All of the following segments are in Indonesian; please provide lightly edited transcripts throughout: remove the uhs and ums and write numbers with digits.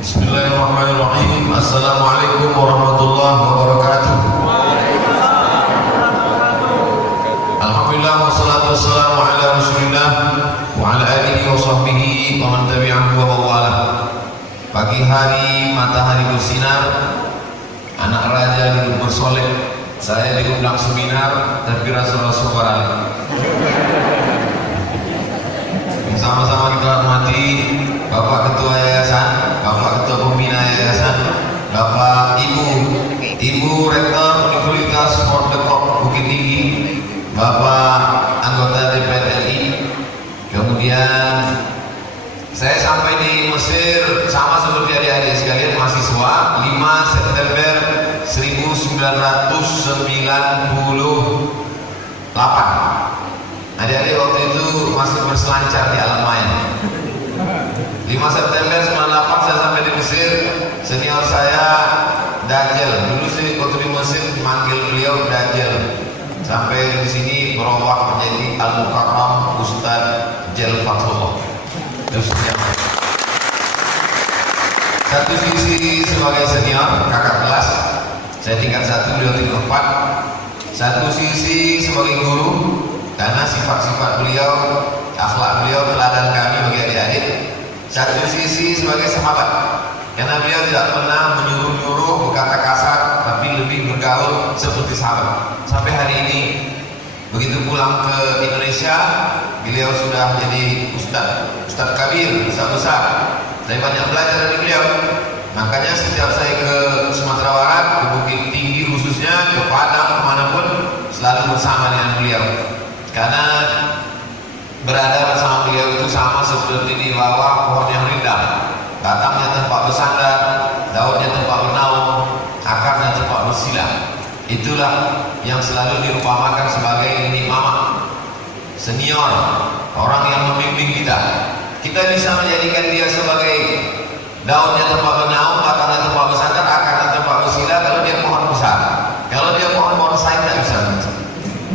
Bismillahirrahmanirrahim. Assalamualaikum warahmatullahi wabarakatuh. Alhamdulillah wassalatu wassalamu ala Rasulillah wa ala alihi wa sahbihi wa man tabi'ahu wa mawalah. Pagi hari matahari bersinar, anak raja duduk bersolek, saya diundang seminar tapi rasa-rasa barang. Sama-sama kita hormati Bapak Ketua Yayasan, Bapak Ketua Pembina Yayasan, Bapak Ibu Rektor Universitas Fort de Kock Bukit Tinggi, Bapak anggota DPR RI. Kemudian saya sampai di Mesir sama seperti adik-adik sekalian mahasiswa 5 September 1998. Adik-adik waktu itu masih berselancar di alam maya. 5 September 98 saya sampai di Mesir. Senior saya Dajjal. Dulu saya waktu di Mesir manggil beliau Dajjal. Sampai di sini berubah menjadi Al-Mukarram Ustaz Jal Fathullah. Satu sisi sebagai senior kakak kelas, saya tingkat 1, beliau tingkat 4. Satu sisi sebagai guru, karena sifat-sifat beliau, akhlak beliau teladan kami bagi adik-adik. Satu sisi sebagai sahabat, karena beliau tidak pernah menyuruh-nyuruh, berkata kasar, tapi lebih bergaul seperti sahabat. Sampai hari ini, begitu pulang ke Indonesia, beliau sudah jadi Ustadz Kabir, Ustadz besar. Saya banyak belajar dari beliau. Makanya setiap saya ke Sumatera Barat, ke Bukit Tinggi khususnya, ke Padang, kemanapun, selalu bersama dengan beliau. Karena berada bersama beliau itu sama seperti di bawah pohon yang rindang. Batangnya tempat bersandar, daunnya tempat bernaung, akarnya tempat bersilah. Itulah yang selalu diumpamakan sebagai mama, senior, orang yang membimbing kita. Kita bisa menjadikan dia sebagai daunnya tempat bernaung, batangnya tempat bersandar, akarnya tempat bersilah kalau dia pohon besar. Kalau dia pohon bonsai tidak bisa.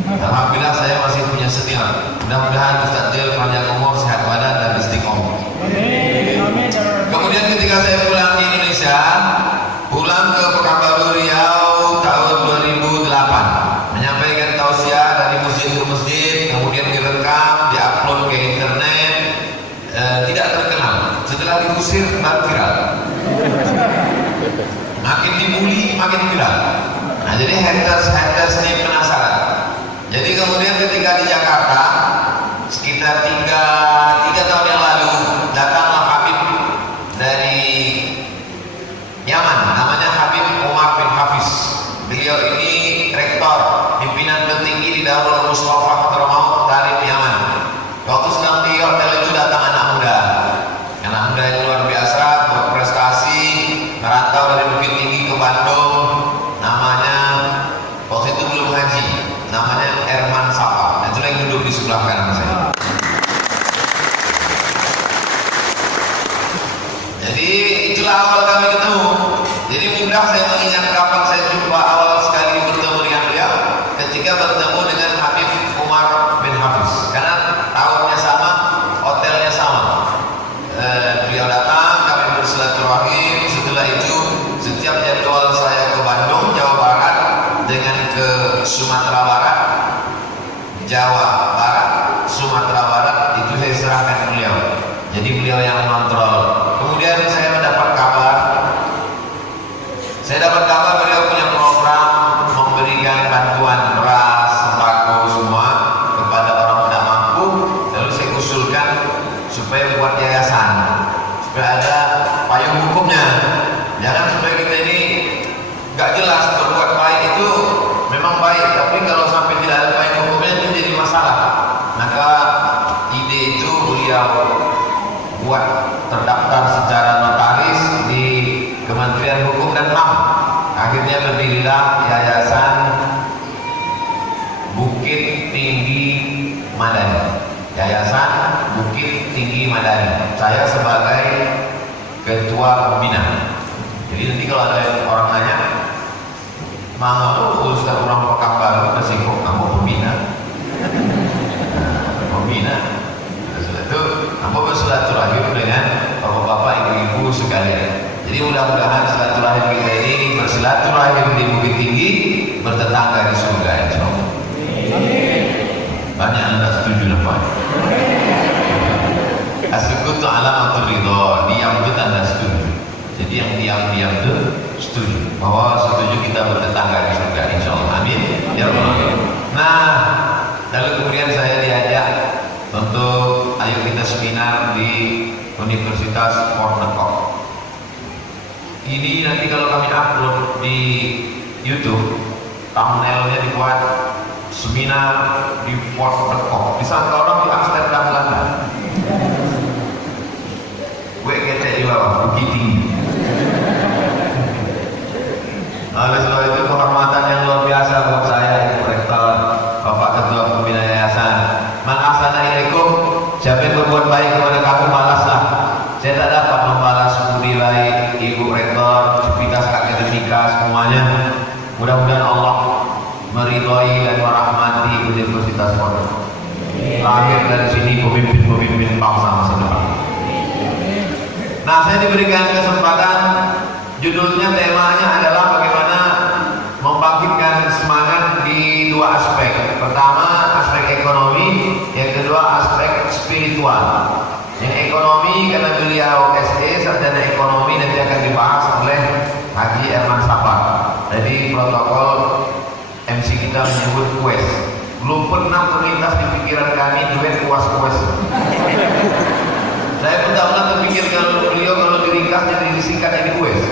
Alhamdulillah saya masih punya senior. Mudah-mudahan Ustaz Jal panjang umur, sehat badan dan istiqomah. Kemudian ketika saya pulang di Indonesia, pulang ke Pekanbaru Riau tahun 2008, menyampaikan tausiah dari masjid ke masjid, kemudian direkam, diupload ke internet, tidak terkenal. Setelah diusir baru viral. Makin dibully, makin viral. Nah, jadi haters ini penasaran. Jadi kemudian ketika di Jakarta sekitar 3 tahun yang lalu datanglah Habib dari Yaman, namanya Habib Umar bin Hafiz. Beliau ini rektor, pimpinan tertinggi di Darul Mustafa Hadramaut Tarif Yaman. Waktu sedang di hotel itu datang anak muda yang luar biasa, berprestasi, merantau dari Bukit Tinggi ke Bandung. Namanya waktu itu belum ngaji, namanya Erman Sapa. Itulah yang duduk di sebelah kanan saya. Jadi itulah awal kami ketemu. Jadi mudah saya mengingat kapan saya jumpa awal sekali bertemu dengan beliau, ketika bertemu dengan Habib Umar bin Hafiz. Karena tahunnya sama, hotelnya sama. Beliau datang, kami bersilaturahim. Setelah itu setiap jadwal saya ke Bandung, Jawa Barat, dengan ke Sumatera Barat, Jawa Barat, Sumatera Barat, itu saya serahkan ke beliau. Jadi beliau yang mengontrol. Kemudian saya mendapat kabar beliau punya program memberikan bantuan beras, sembako semua kepada orang tidak mampu. Lalu saya usulkan supaya buat yayasan, supaya ada payung hukumnya. Jangan supaya kita ini gak jelas. Berbuat baik itu memang baik, tapi kalau sampai tidak ada payung hukumnya itu jadi masalah. Maka ide itu beliau buat terdaftar secara notaris di Kementerian Hukum dan HAM. Akhirnya berdirilah Yayasan Bukit Tinggi Madani. Yayasan Bukit Tinggi Madani. Saya sebagai ketua pembina. Jadi nanti kalau ada orang nanya, "Mang, Ustaz orang Pekanbaru kasih kok kamu pembina?" Pembina. Setelah itu, kamu bersilaturahim dengan bapak-bapak, ibu-ibu sekalian. Jadi mudah-mudahan silaturahim kita ini bersilaturahim di Bukit Tinggi, bertetangga di surga, insya Allah. Banyak anda setuju Pak? As-sukutu alamatul ridho, diam itu tanda setuju. Jadi yang diam-diam itu setuju bahwa setuju kita bertetangga di surga, insya Allah. Amin ya Allah. Nah, lalu kemudian saya diajak untuk ayo kita seminar di Universitas Fort Depok. Ini nanti kalau kami upload di YouTube, thumbnailnya dibuat seminar di Fort Depok. Disangka orang di Amsterdam, Belanda. Gue ketek di bawah, Bukit Tinggi. Oleh sebab itu penghormatan yang luar biasa buat saya, Ibu Rektor, Bapak Ketua Pembina Yayasan. Man ahsana ilaikum, siapa yang berbuat baik kepada kamu balaslah. Saya tak dapat membalas budi baik Ibu Rektor, aktivitas akademika semuanya. Mudah-mudahan Allah meridhoi dan merahmati Universitas Fort Depok. Lahir dari sini pemimpin-pemimpin bangsa masa depan. Nah, saya diberikan kesempatan, judulnya, temanya adalah bagaimana membangkitkan semangat di dua aspek. Pertama, aspek ekonomi, yang kedua aspek spiritual. Yang ekonomi karena beliau SE, sarjana ekonomi, nanti akan dibahas oleh Haji Erman Safar. Jadi protokol MC kita menyebut quest. Belum pernah terlintas di pikiran kami duet kuas-kuas. Saya pun tak pernah terpikir kalau beliau kalau diringkas jadi disingkat jadi quest.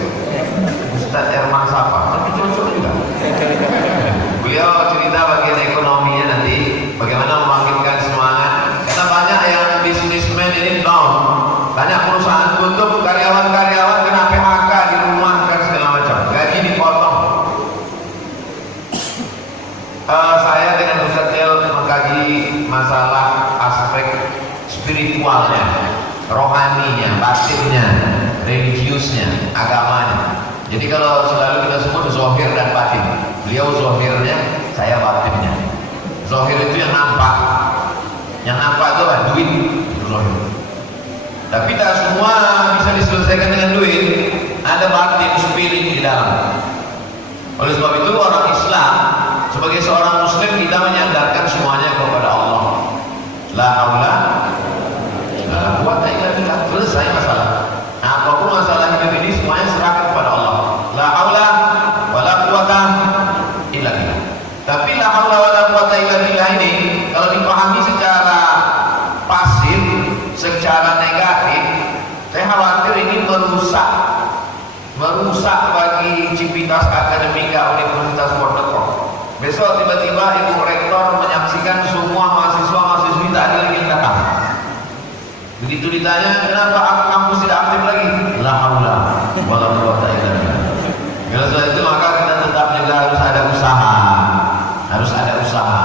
Ustaz Erman Safar, tapi cocok juga. Beliau cerita bagian ekonominya nanti, bagaimana membangkitkan semangat. Karena banyak yang bisnismen ini down, banyak perusahaan tutup, karyawan-karyawan kena PHK di rumah dan segala macam, gaji dipotong. Saya dengan Ustaz El mengkaji masalah aspek spiritualnya, rohaninya, batinnya, religiusnya, agamanya. Jadi kalau selalu kita sebut zohir dan batin, beliau zohirnya, saya batinnya. Zohir itu yang nampak itu adalah duit, itu zohir. Tapi tak semua bisa diselesaikan dengan duit, ada batin, spirit di dalam. Oleh sebab itu orang Islam sebagai seorang Muslim kita menyandarkan semuanya kepada Allah. La haula la quwwata illa billah. Selesai masalah. Nah, apapun masalah hidup ini semuanya serahkan kepada Allah. La haula wala quwwata illa billah. Tapi la haula wala quwwata illa billah ini kalau dipahami secara pasif, secara negatif, saya khawatir ini merusak bagi civitas akademika Universitas Fort Depok. Besok tiba-tiba Ibu Rektor menyaksikan semua mahasiswa-mahasiswi tak ada lagi yang datang. Begitu ditanya, kenapa kampus tidak aktif lagi? La haula wala quwwata illa billah. Kalau setelah itu maka kita tetap juga harus ada usaha.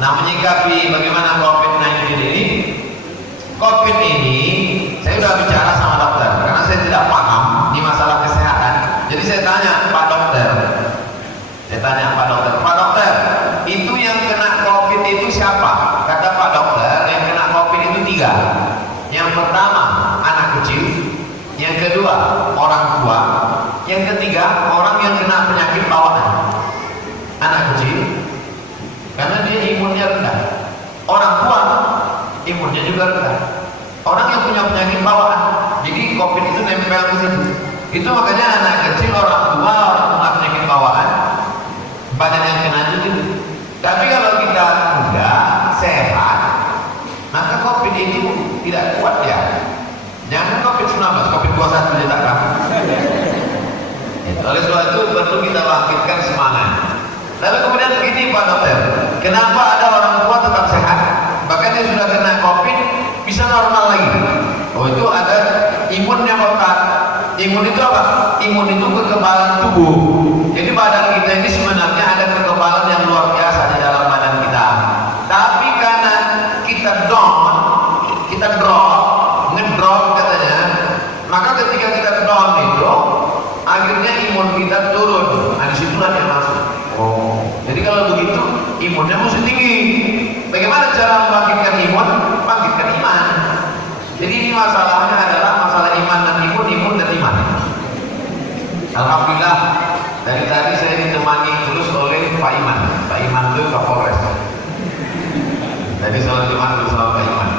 Nah, menyikapi bagaimana COVID-19 ini, COVID ini saya sudah bicara sama dokter karena saya tidak paham di masalah kesehatan. Jadi saya tanya Pak Dokter, Pak Dokter, itu yang kena COVID itu siapa? Kata Pak Dokter, yang kena COVID itu 3. Yang pertama anak kecil, yang kedua orang tua, yang ketiga orang yang kena penyakit bawaan. Anak kecil karena dia imunnya rendah, orang tua imunnya juga rendah, orang yang punya penyakit bawaan, jadi COVID itu nempel ke situ. Itu makanya anak kecil, orang tua, orang penyakit bawaan banyak yang kena juga. Tapi kalau kita muda, sehat, maka COVID itu tidak kuat ya. Jangan COVID-19, COVID-21 dia tak kamu. Oleh sebab itu perlu kita bangkitkan semangat. Lalu kemudian begini Pak Dokter, kenapa ada orang tua tetap sehat, bahkan dia sudah kena COVID bisa normal lagi? Oh, itu ada imunnya Pak. Imun itu apa? Imun itu kekebalan tubuh. Jadi badan kita ini sebenarnya ada kekebalan yang luar biasa di dalam badan kita. Tapi karena kita ngedrop katanya, maka ketika kita down itu, akhirnya imun kita turun. Nah, disitulah dia masuk. Oh, jadi kalau begitu imunnya mesti tinggi. Bagaimana cara membangkitkan imun? Bangkitkan iman. Jadi ini masalahnya adalah masalah iman dan imun dan iman. Alhamdulillah dari tadi saya ditemani terus oleh Pak Iman. Pak Iman itu Kapolres. Jadi sholat Jumat bersama Pak Iman.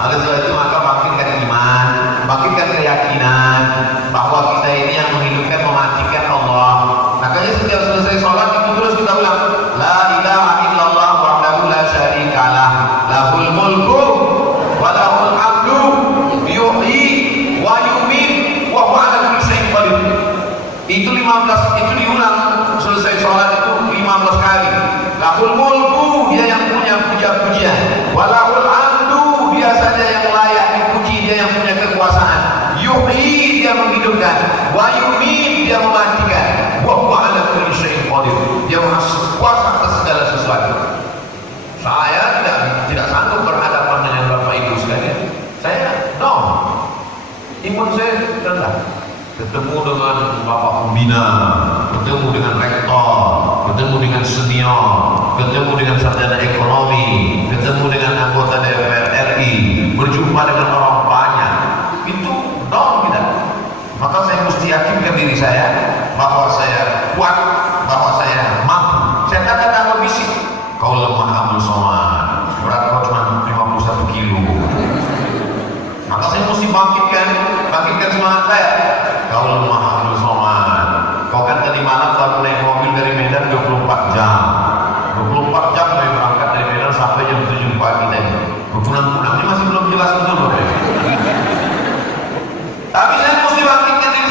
Oleh sebab itu maka bangkitkan iman, bangkitkan keyakinan bahwa kita ini yang menghidupkan, mematikan Allah. Makanya setiap selesai sholat itu terus kita ulang, La ilaha illallah wahdahu la syarikalah, lahul mulku wa lahul hamdu, yuhyi wa yumiit wa huwa ala kulli syai'in qadir. Itu 15, itu diulang selesai sholat itu 15 kali. Lahul mulku, dia yang punya puja-pujian. Walahul hamdu, dia saja yang layak dipuji, dia yang punya kekuasaan. Yuhyi, dia menghidupkan. Wa yumiit, dia mematikan. Wa huwa ala kulli syai'in qadir, dia maha kuasa atas segala sesuatu. Saya tidak sanggup berhadapan dengan Bapak Ibu sekalian. Saya imun saya rendah. Ketemu dengan Bapak Pembina, ketemu dengan rektor, ketemu dengan senior, ketemu dengan sarjana ekonomi, ketemu dengan anggota DPR RI, berjumpa dengan orang banyak, itu down kita. Maka saya mesti yakinkan diri saya bahwa saya kuat, bahwa saya mampu. Saya katakan bisik, kau lemah Abdul Somad, berat kau cuma 51 kilo. Maka saya mesti bangkitkan semangat saya. Kau lemah Abdul Somad, kau kan tadi malam baru naik mobil dari Medan 24 jam 24 jam saya berangkat dari Medan sampai jam 7 pagi tadi. Berpulang-pulang ini masih belum jelas betul loh. Tapi saya mesti bangkitkan diri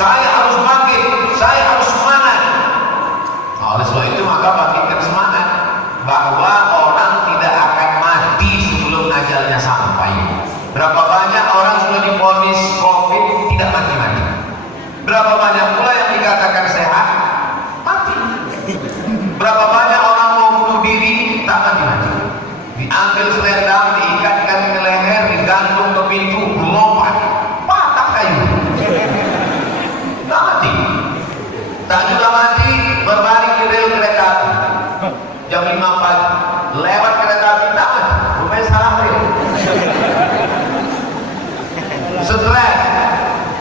saya harus bangkit, saya harus semangat. Oleh sebab itu maka bangkitkan semangat bahwa orang tidak akan mati sebelum ajalnya sampai. Berapa banyak orang sudah divonis COVID tidak mati-mati. Berapa banyak pula yang dikatakan sehat mati. Berapa banyak orang mau bunuh diri tak mati-mati. Diambil selendang, diikatkan ke leher, digantung ke pintu, melompat, patah kayu. Tak mati. Tak juga mati berbaring di rel kereta api. Jam 5 pagi lewat kereta api tak mati. Rupanya salah rel. Stres,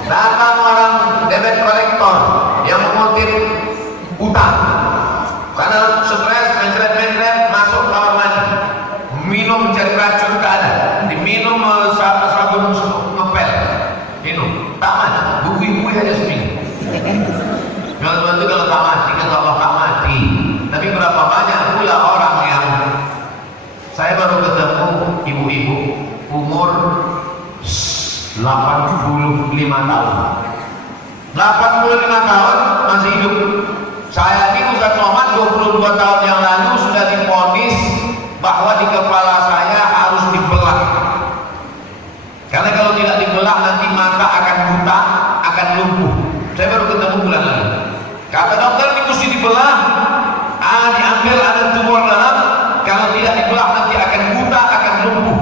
datang orang debit kolektor yang mengutip utang karena stres, mencret masuk kamar mandi, minum cari racun ke ada, diminum sabun ngepel, minum tak mati, bui aja seminggu. Kalau itu kalau tak mati, kan Allah tak mati. Tapi berapa banyak pula orang yang saya baru ketemu ibu-ibu umur 85 tahun. 85 tahun masih hidup. Saya ini Ustaz Muhammad 22 tahun yang lalu sudah divonis bahwa di kepala saya harus dibelah. Karena kalau tidak dibelah nanti mata akan buta, akan lumpuh. Saya baru ketemu bulan lalu. Kata dokter ini mesti dibelah. Diambil ada tumor dalam. Kalau tidak dibelah nanti akan buta, akan lumpuh.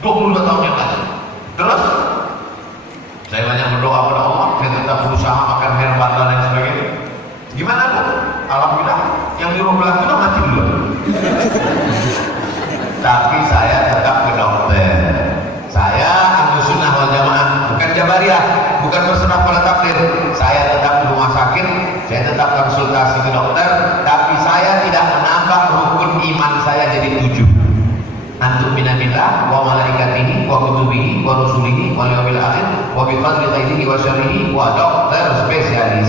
22 tahun yang lalu. Terus saya banyak berdoa kepada Allah, saya tetap berusaha makan herbal dan lain sebagainya. Gimana Bu? Alhamdulillah yang di rumah itu mati dulu. Tapi saya tetap ke dokter. Saya Ahlus Sunnah wal Jamaah, bukan Jabariyah, bukan berserah pada takdir. Saya tetap di rumah sakit, saya tetap konsultasi ke dokter, tapi saya tidak menambah rukun iman saya jadi 7. Antum minamillah wa malaikatihi wa kutubihi wa rusulihi wa yaumil akhir wa bi qadri khairihi wa syarrihi wa dokter spesialis.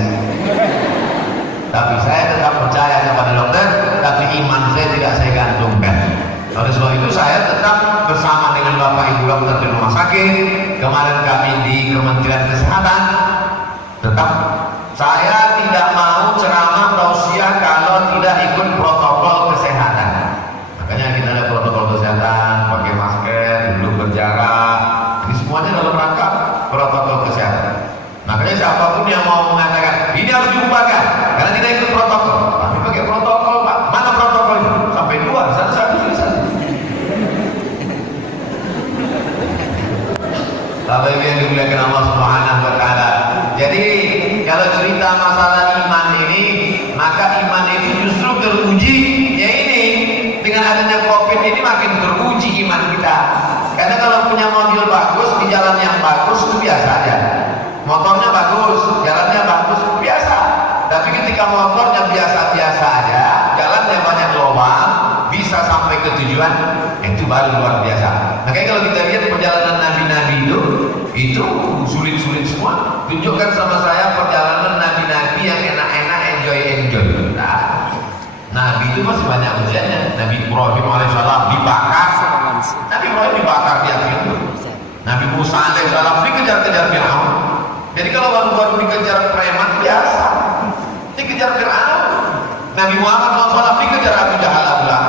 Tapi saya tetap percaya kepada dokter, tapi iman saya tidak saya gantungkan. Oleh sebab itu saya tetap bersama dengan Bapak Ibu dokter di rumah sakit. Kemarin kami di Kementerian Kesehatan, tetap saya tidak mau ceramah tausiah kalau tidak ikut protokol kesehatan. Makanya kita ada protokol kesehatan, pakai masker, duduk berjarak. Ini semuanya dalam rangka protokol kesehatan. Makanya siapapun yang mau mengatakan ini harus diubahkan karena tidak ikut protokol, tapi pakai protokol Pak. Mana protokol itu? Sampai 2, satu selesai. Bapak Ibu yang dimuliakan Allah Subhanahu wa taala. Jadi kalau cerita masalah iman ini, maka iman itu justru teruji ya ini. Dengan adanya COVID ini makin teruji iman kita. Karena kalau punya mobil bagus di jalan yang bagus itu biasa aja. Motornya bagus, jalannya bagus, tujuan, itu baru luar biasa. Makanya kalau kita lihat perjalanan nabi-nabi itu sulit-sulit semua. Tunjukkan sama saya perjalanan nabi-nabi yang enak-enak, enjoy. Nah, nabi itu masih banyak ujiannya. Nabi Ibrahim alaihissalam dibakar, Nabi Ibrahim dibakar di api itu. Nabi Musa alaihissalam dikejar-kejar Fir'aun. Jadi kalau baru-baru dikejar preman biasa, dikejar Fir'aun. Nabi Muhammad SAW dikejar Abu Jahal Abdullah.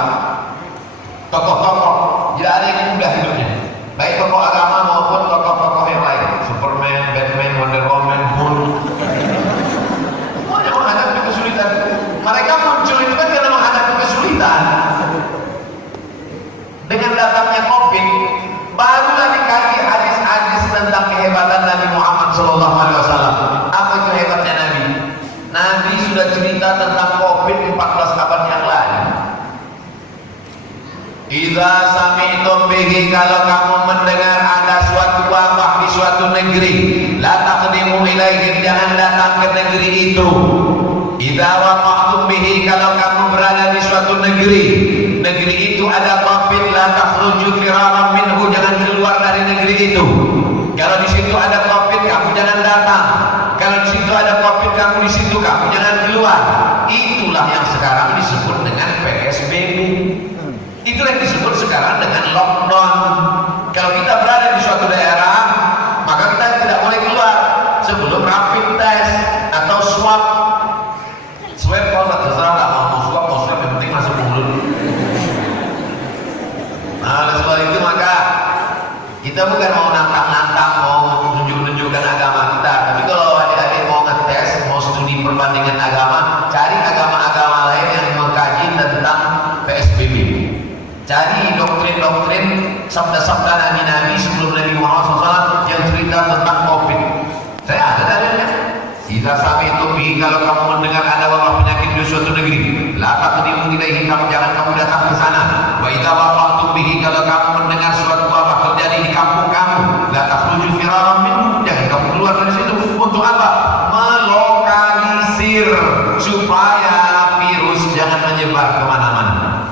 Tokoh-tokoh tidak ada yang mudah hidupnya, baik tokoh agama maupun tokoh-tokoh yang lain. Superman, Batman, Wonder Woman, Hulk, semuanya menghadapi kesulitan. Mereka muncul itu kan karena menghadapi kesulitan. Dengan datangnya COVID, barulah dikaji hadis-hadis tentang kehebatan Nabi Muhammad SAW. Apa itu hebatnya Nabi? Nabi sudah cerita tentang COVID 14 abad yang lalu. Idza sami'tum bihi, kalau kamu mendengar ada suatu wabah di suatu negeri, la taqdimu ilaihi, jangan datang ke negeri itu. Idza waqa'tum bihi, kalau kamu berada di suatu negeri itu ada COVID, la takhruju firaran minhu, jangan keluar dari negeri itu. Kalau di situ ada COVID, kamu jangan datang. Kalau di situ ada COVID, kamu di situ, kamu jangan keluar. Itulah yang sekarang disebut dengan PSBB. Itulah yang disebut sekarang dengan lockdown. Kalau kita berada di suatu daerah, maka kita tidak boleh keluar sebelum rapid test atau swab. Swab kalau terserah, nggak mau swab, yang penting masuk mulut. Nah, oleh sebab itu maka kita bukan mau nantang-nantang, mau menunjukkan agama kita. Tapi kalau adik-adik mau ngetes, mau studi perbandingan agama, cari agama-agama lain yang mengkaji tentang PSBB. Cari doktrin-doktrin sabda-sabda Nabi-Nabi sebelum Nabi Muhammad SAW yang cerita tentang COVID. Saya ada dalilnya. Idza sami'tum bihi, kalau kamu mendengar ada wabah penyakit di suatu negeri, la taqdimu ilaihi, jangan kamu datang ke sana. Wa idza waqa'tum bihi, kalau kamu mendengar suatu wabah terjadi di kampung kamu, la takhruju firaran minhu, jangan kamu keluar dari situ. Untuk apa? Melokalisir supaya virus jangan menyebar kemana-mana.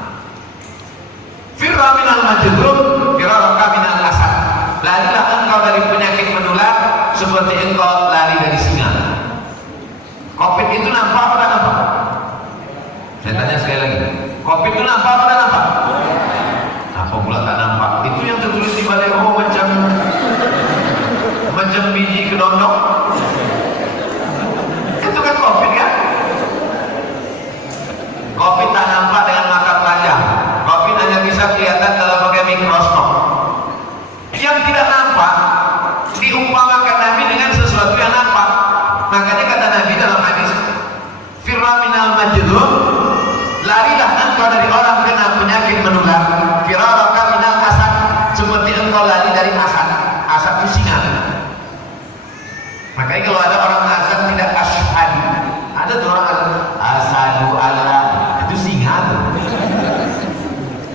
Firra minal majdzum, firaraka minal asad. Larilah engkau dari penyakit menular seperti engkau lari dari singa. COVID itu nampak apa tak nampak? Saya tanya sekali lagi. COVID itu nampak apa tak nampak? Apa pula tak nampak? Itu yang tertulis di baliho macam biji kedondong. Itu kan COVID kan? COVID tak nampak dengan mata telanjang. COVID hanya bisa kelihatan kalau pakai mikroskop. Yang tidak nampak diumpamakan Nabi dengan sesuatu yang nampak. Makanya kata Nabi dalam hadis, firra minal majdzum, larilah engkau dari orang kena penyakit menular. Firaraka minal asad, seperti engkau lari dari asad. Asad itu singa. Makanya kalau ada orang azan tidak asyhadu, ada tuh orang azan asyhadu alla, itu singa.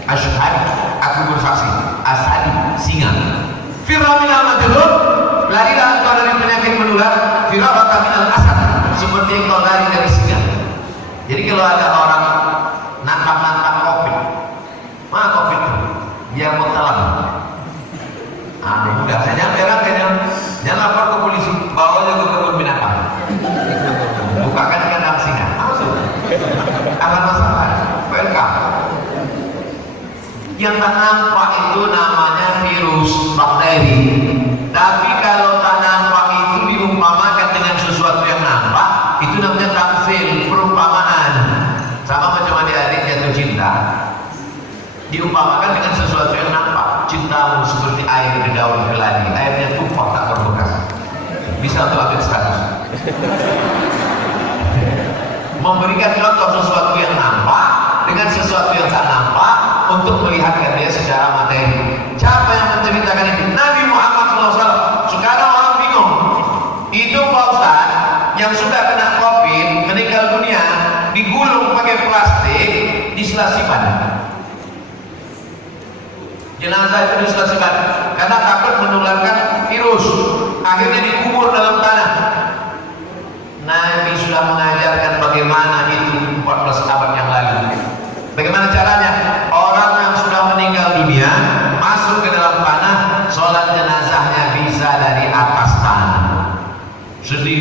Asyhadu, aku bersaksi. Asyhadu, singa. Firra minal majdzum, larilah engkau dari penyakit menular. Firaraka minal asad, seperti engkau lari dari singa. Jadi kalau ada orang nantang-nantang COVID, mana COVID itu? Biar mengtalan. Udah, saya jangan lapor ke polisi, bawa aja ke kebun binatang. Bukakan kandang singa, masuk. Ada masalah, welcome. Yang tak nampak itu namanya virus, bakteri. Tapi kalau tak nampak itu diumpamakan dengan sesuatu yang nampak, itu namanya tamsil, perumpamaan. Sama macam adik-adik jatuh cinta, diumpamakan dengan sesuatu yang nampak. Cintamu seperti air di daun keladi, airnya tumpah tak berbekas. Bisa untuk ambil status. Memberikan contoh sesuatu yang nampak dengan sesuatu yang tak nampak untuk melihatkan dia secara materi. Siapa yang menceritakan itu? Nabi Muhammad SAW. Sekarang orang bingung. Itu Pak Ustaz yang sudah kena COVID, meninggal dunia, digulung pakai plastik di Selasipan. Jenazah itu diselesaikan karena takut menularkan virus, akhirnya dikubur dalam tanah. Nabi sudah mengajarkan bagaimana itu 14 abad yang lalu. Bagaimana caranya? Orang yang sudah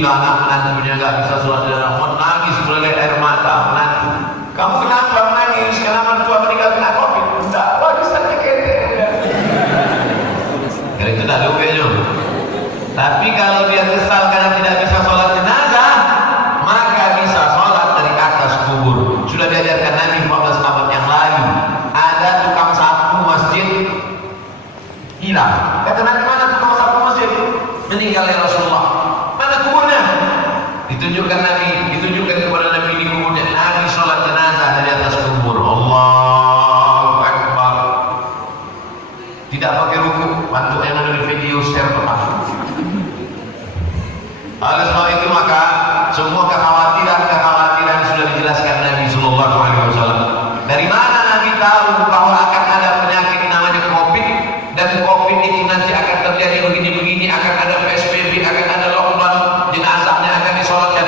Gila, anak menantunya nggak bisa sholat di dalam rumah, nangis meleleh air mata menantu. Kamu kenapa menangis? Karena mertua meninggal kena COVID. Enggak, lagi saja kete. Jadi itu tak lupanya. Tapi kalau dia kesal karena tidak bisa sholat jenazah, maka bisa sholat dari atas kubur. Sudah diajarkan Nabi 14 abad yang lalu. Ada tukang sapu masjid hilang. Kata Nabi, mana tukang sapu masjid? Meninggal ya Rasulullah. Mana kuburnya? Ditunjukkan Nabi, ditunjukkan kepada Nabi di kuburnya. Nabi sholat jenazah dari atas kubur. Allahu Akbar. Tidak pakai ruku. Bantu yang ada di video share ke aku. Oleh sebab itu maka semua kekhawatiran sudah dijelaskan Nabi Sallallahu Alaihi Wasallam. Dari mana Nabi tahu bahwa akan ada penyakit namanya COVID, dan COVID itu nanti akan terjadi begini-begini, akan ada PSBB, akan ada lockdown, jenazahnya akan disolatkan.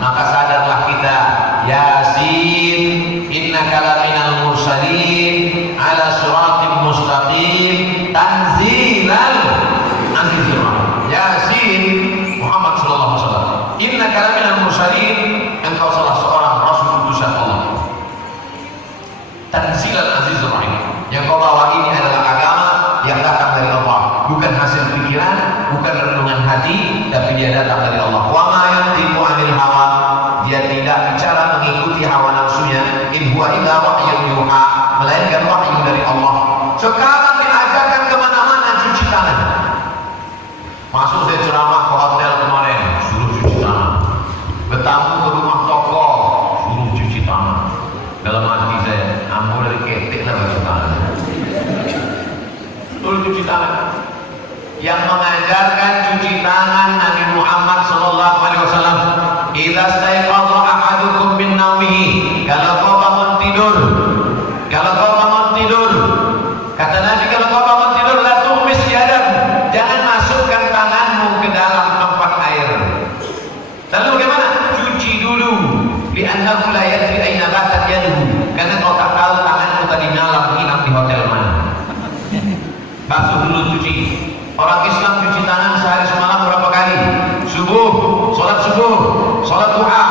Maka sadarlah kita, Yasin, innaka laminal mursalin ala siratim mustaqim tanzilal azizir rahim. Yasin, Muhammad sallallahu alaihi wasallam, innaka laminal mursalin, engkau salah seorang rasul utusan Allah. Tanzilal azizir rahim, yang kau bawa ini adalah agama yang datang dari Allah, bukan hasil pikiran, bukan renungan hati, tapi dia datang dari Allah. Wa ma yantiqu 'anil hawa, dia tidak bicara mengikuti hawa nafsunya. In huwa illa wahyun yuha, melainkan wahyu dari Allah. Sekarang diajarkan kemana-mana cuci tangan. Masuk saya ceramah ke hotel kemarin, suruh cuci tangan. Bertamu ke rumah tokoh, suruh cuci tangan. Dalam hati saya, ambo dari ketek lah cuci tangan. Suruh cuci tangan. Yang mengajarkan cuci tangan Nabi Muhammad sallallahu alaihi wasallam. Idza staiqadha ahadukum min naumihi, kalau kau bangun tidur, kata Nabi, kalau kau bangun tidur, la tumis yadak, jangan masukkan tanganmu ke dalam tempat air. Lalu bagaimana? Cuci dulu. Li'annahu la yadri aina batat yaduhu, karena kau tak tahu tanganmu tadi malam menginap di hotel mana. Basuh dulu, cuci. Orang Islam cuci tangan sehari semalam berapa kali? Subuh, sholat duha,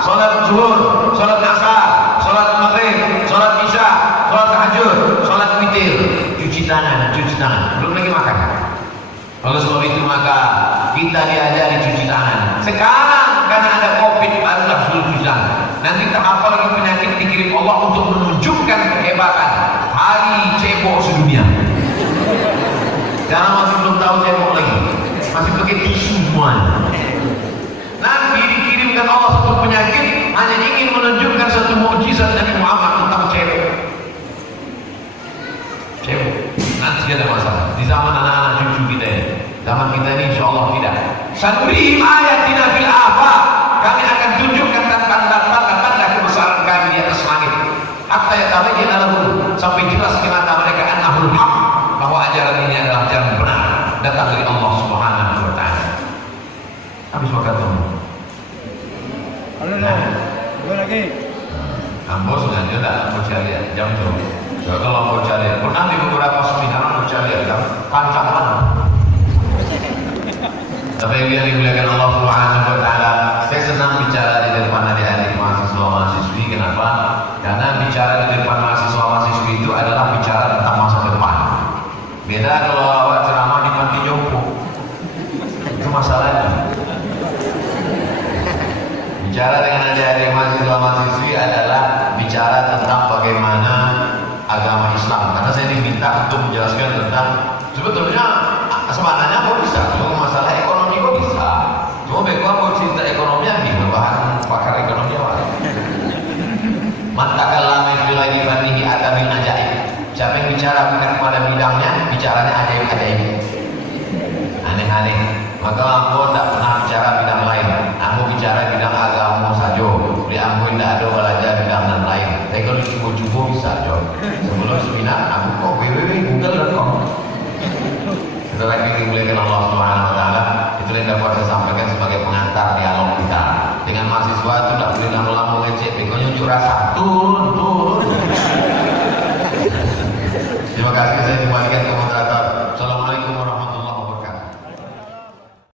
sholat zuhur, sholat asar, sholat maghrib, sholat isya, sholat tahajud, sholat witir. Cuci tangan. Belum lagi makan. Oleh sebab itu maka kita diajari cuci tangan. Sekarang karena ada COVID barulah suruh cuci tangan. Nanti tak apa lagi penyakit dikirim Allah untuk menunjukkan kehebatan hari cebok sedunia. Karena masih belum tahu cebok lagi, masih pakai tisu semuanya. Nanti dikirimkan Allah satu penyakit hanya ingin menunjukkan satu mukjizat Nabi Muhammad tentang cebok. Nanti ada masalah di zaman anak-anak cucu kita ini. Zaman kita ini insya Allah tidak. Sanurihim ayatina fil afaq, kami akan tunjukkan tanda-tanda kebesaran kami di atas langit. Hatta yatabayyana lahum, sampai jelas di mata mereka annahul haq, bahwa ajaran ini adalah ajaran benar, datang dari Allah Subhanahu wa taala. Habis waktu. Halo, dua lagi. Ambo sengaja tak mau cari jam tu. Kalau mau cari, pernah di beberapa seminar mau cari jam pancang mana? Tapi yang dimuliakan Allah Subhanahu wa taala, saya senang bicara di depan adik-adik mahasiswa-mahasiswi. Kenapa? Karena bicara di depan mahasiswa-mahasiswi itu adalah bicara tentang masa depan. Beda kalau awak ceramah di panti jompo, itu masalahnya. Bicara dengan adik-adik mahasiswa-mahasiswi adalah bicara tentang bagaimana agama Islam. Karena saya diminta untuk menjelaskan tentang sebetulnya sebenarnya kok bisa, cuma masalah ekonomi kok bisa. Cuma bagaimana mau cerita ekonomi yang di bahan pakar ekonomi awal. Mantakallama fi ghairi fannihi atabil ajaib. Siapa yang bicara bukan pada bidangnya, bicaranya ajaib-ajaib, aneh-aneh. Maka aku tak pernah bicara bidang lain. Aku bicara bidang agama saja. Di aku tidak ada belajar bidang yang lain. Tapi kalau cukup bisa saja. Sebelum seminar, aku kok www.google.com. Setelah ini dimuliakan Allah Subhanahu wa taala, itu yang dapat saya sampaikan sebagai pengantar dialog kita. Dengan mahasiswa itu tidak boleh lama-lama ngecek, pokoknya unjuk rasa turun. Terima kasih, saya kembalikan ke moderator.